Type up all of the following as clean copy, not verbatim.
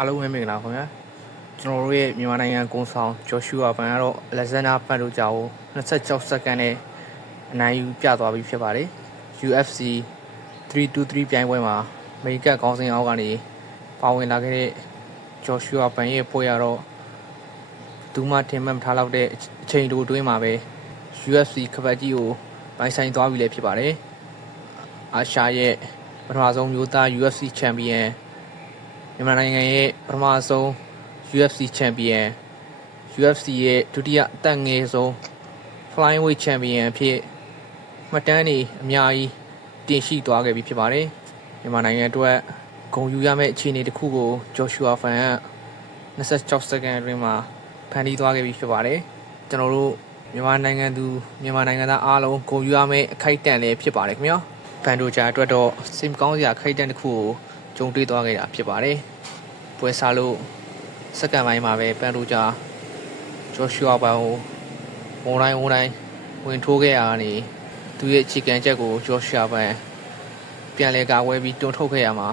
အားလုံးပဲမင်္ဂလာပါခင်ဗျာကျွန်တော်တို့ရဲ့မြန်မာနိုင်ငံကုန်းဆောင်ဂျော်ရှူအာဘန်ကတော့လက်ဇန်နာပတ်တို့ကြောင့်26စက္ကန့်နဲ့အနိုင်ယူပြသွားပြီဖြစ်ပါတယ် UFC 323ပြိုင်ပွဲမှာအမေရိကန်ခေါင်းဆောင်အောက်ကနေပါဝင်လာခဲ့တဲ့ဂျော်ရှူအာဘန်ရဲ့ပွဲရတော့သူမှထင်မှတ်ထားလောက်တဲ့အချိန်တိုအတွင်းမှာပဲ UFC ခပတ်ကြီးကိုပိုင်ဆိုင်သွားပြီလည်းဖြစ်ပါတယ်အာရှရဲ့ပထမဆုံးမျိုးသား UFC ချန်ပီယံမြန်မာနိုင်ငံရဲ့ပထမဆုံး UFC ချန်ပီယံ UFC ရဲ့ဒုတိယအသက်ငယ်ဆုံး Flyweight ချန်ပီယံအဖြစ်မှတ်တမ်းတွေအများကြီးတင်ရှိသွားခဲ့ပြီဖြစ်ပါတယ်မြန်မာနိုင်ငံအတွက်ဂုဏ်ယူရမယ့်အခြေအနေတစ်ခုကိုဂျော်ရှူအာဖန်က26စက္ကန့်အတွင်းမှာဖန်တီးသွားခဲ့ပြီဖြစ်ပါတယ်ကျွန်တော်တို့မြန်မာနိုင်ငံသားအားလုံးဂုဏ်ယူရမယ့်အခိုက်အတန့်လည်းဖြစ်ပါတယ်ခင်ဗျာဖန်တို့ဂျာအတွက်တော့စိတ်မကောင်းစရာအခိုက်အတန့်တစ်ခုကိုကြုံတွေ့သွားခဲ့တာဖြစ်ပါတယ်ပွဲစားလို့စက္ကန့်ပိုင်းမှာပဲပန်တို့ဂျာဂျော်ရှူအာဘန်ကိုဝန်တိုင်းဝင်ထိုးခဲ့ရတာနေသူရဲ့အခြေခံချက်ကိုဂျော်ရှူအာဘန်ပြန်လဲကာဝဲပြီးတွန်းထုတ်ခဲ့ရမှာ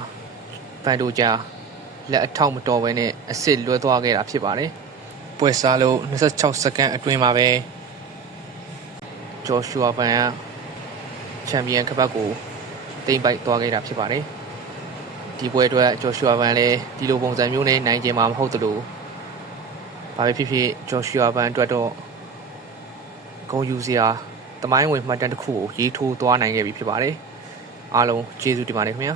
ပန်တို့ဂျာလက်အထောက်မတော်ဘဲနဲ့အစ်စ်လွှဲသွားခဲ့တာဖြစ်ပါတယ်ပွဲစားလို့26စက္ကန့်အတွင်းမှာပဲဂျော်ရှူအာဘန်ကချန်ပီယံခပတ်ကိုတိမ့်ပိုက်သွားခဲ့တာဖြစ်ပါတယ်ဒီပွဲအတွက်ဂျော်ရှူအာဘန်လည်းဒီလိုပုံစံမျိုးနဲ့နိုင်ကျင်မှာမဟုတ်သလိုဘာပဲဖြစ်ဖြစ်ဂျော်ရှူအာဘန်အတွက်တော့ဂုဏ်ယူစရာတမိုင်းဝင်မှတ်တမ်းတစ်ခုကိုရေးထိုးသွားနိုင်ခဲ့ပြီဖြစ်ပါတယ်အားလုံးကျေးဇူးတင်ပါတယ်ခင်ဗျာ